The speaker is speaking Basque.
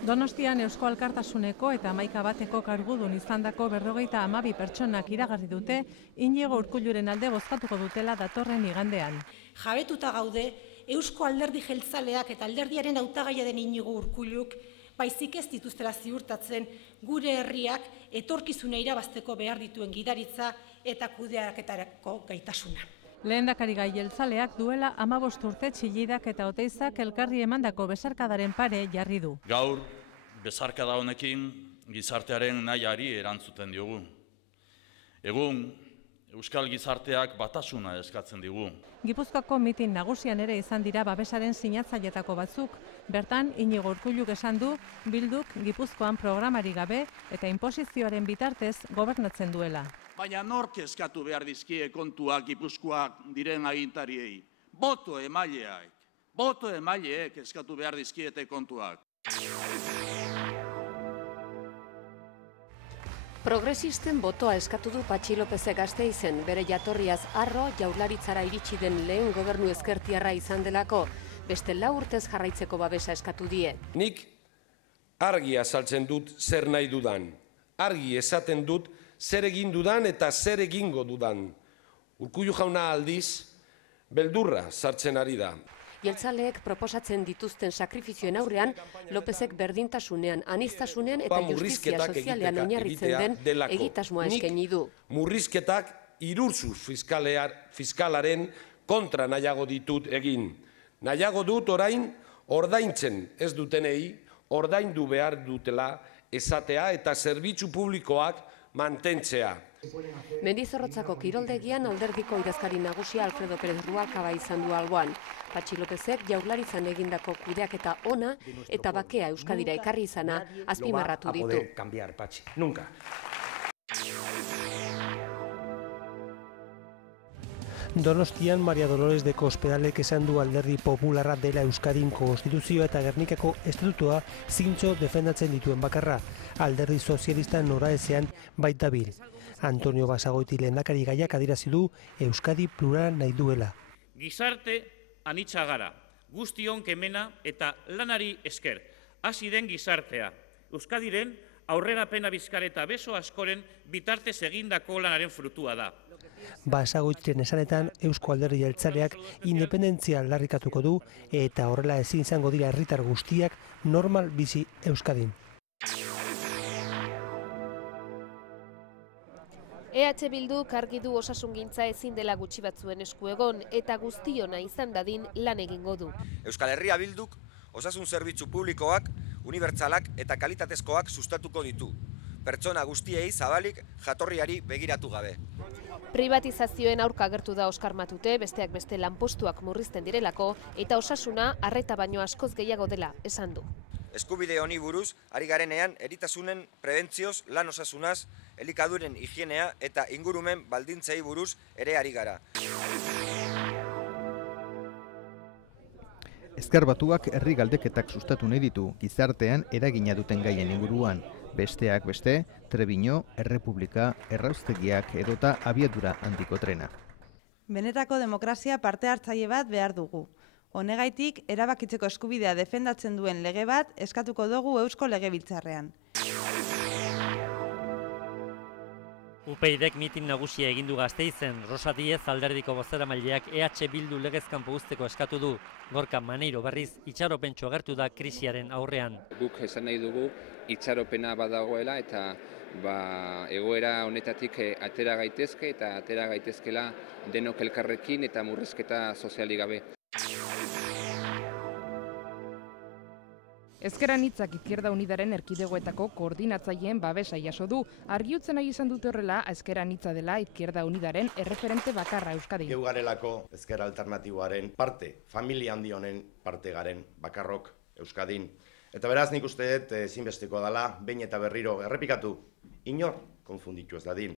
Donostian Eusko Alkartasuneko eta 11 kargudun izandako 52 pertsonak iragarri dute Iñigo Urkulluren alde bozkatuko dutela datorren igandean. Jabetuta gaude, Eusko Alderdi Jeltzaleak eta alderdiaren hautagaia den Iñigo Urkulluk baizik ez dituztela ziurtatzen gure herriak etorkizuna irabazteko behar dituen gidaritza eta kudeaketarako gaitasuna. Lehendakarigai jeltzaleak duela 15 urte Txillidak eta Oteizak elkarri emandako besarkadaren pare jarri du. Gaur, besarkada honekin gizartearen nahiari erantzuten diogu. Egun, Euskal gizarteak batasuna eskatzen digu. Gipuzkoako mitin nagusian ere izan dira babesaren sinatzailetako batzuk. Bertan, Iñigo Urkulluk esan du, Bilduk Gipuzkoan programari gabe eta inposizioaren bitartez gobernatzen duela. Baina nork eskatu behar dizkie kontuak Gipuzkoak diren agintariei? Boto emaileek eskatu behar dizkiete kontuak. Progresisten botoa eskatu du Patxi Lopezek Gasteizen, bere jatorriaz harro Jaurlaritzara iritsi den lehen gobernu ezkertiarra izan delako, beste 4 urtez jarraitzeko babesa eskatu die. Nik argi azaltzen dut zer nahi dudan, argi esaten dut zer egin dudan eta zer egingo dudan. Urkullu jauna aldiz, beldurra sartzen ari da. Jeltzaleek proposatzen dituzten sakrifizioen aurrean, Lopezek berdintasunean, aniztasunean eta justizia sozialean oinarritzen den egitasmoa eskaini du. Murrizketak iruzur fiskalaren kontra nahiago ditut egin. Nahiago dut orain ordaintzen ez dutenei, ordaindu behar dutela esatea eta zerbitzu publikoak mantentzea. Mendizorrotzako kiroldegian alderdiko idazkari nagusia Alfredo Pérez Rubalcaba izan du alboan. Patxi Lopezek Jaurlaritzan egindako kudeaketa ona eta bakea Euskadira ekarri izana azpimarratu ditu. Nunca. Donostian Maria Dolores de Cospedalek esan du alderdi popularra dela Euskadin konstituzioa eta Gernikako estatutua zintzo defendatzen dituen bakarra. Alderdi sozialista noraezean baitabil. Antonio Basagoiti lehendakari gaiak adierazi du Euskadi plural nahi duela. Gizarte anitza gara, guztion kemena eta lanari esker. Hasi den gizartea, Euskadiren aurrerapena bizkar eta beso askoren bitartez egindako lanaren frutua da. Basagoitiren esanetan Eusko Alderdi Jeltzaleak independentzia aldarrikatuko du eta horrela ezin izango dira herritar guztiak normal bizi Euskadin. EH Bilduk argi du osasungintza ezin dela gutxi batzuen esku egon eta guztiona izan dadin lan egingo du. Euskal Herria Bilduk osasun zerbitzu publikoak, unibertsalak eta kalitatezkoak sustatuko ditu. Pertsona guztiei zabalik jatorriari begiratu gabe. Privatizazioen aurka agertu da Oskar Matute, besteak beste lanpostuak murrizten direlako eta osasuna arreta baino askoz gehiago dela esan du. Eskubide honi buruz, ari garenean eritasunen prebentzioz, lan osasunaz, elikaduren higienea eta ingurumen baldintzei buruz ere ari gara. Ezker Batuak herri galdeketak sustatu nahi ditu gizartean eragina duten gaien inguruan. Besteak beste, Trebinio, Errepublika, Erraustegiak edota abiadura handiko trena. Benetako demokrazia parte hartzaile bat behar dugu. Honegaitik, erabakitzeko eskubidea defendatzen duen lege bat eskatuko dugu Eusko Legebiltzarrean. UPyDek mitin nagusia egin du Gasteizen, Rosa Díez alderdiko bozeramaileak EH Bildu legez kanpo uzteko eskatu du. Gorka Maneiro berriz itxaropentsu agertu da krisiaren aurrean. Guk esan nahi dugu itxaropena badagoela eta egoera honetatik atera gaitezke eta atera gaitezkela denok elkarrekin eta murrizketa sozialik gabe. Ezker Anitzak Izquierda Unidaren erkidegoetako koordinatzaileen babesa jaso du. Argi utzen nahi izan dute horrela, Ezker Anitza dela Izquierda Unidaren erreferente bakarra Euskadin. Geu garelako Ezker Alternatiboaren parte, familia handi honen parte garen bakarrok Euskadin. Eta beraz nik uste dut ezinbesteko dela, behin eta berriro errepikatu, inor konfunditu ez dadin.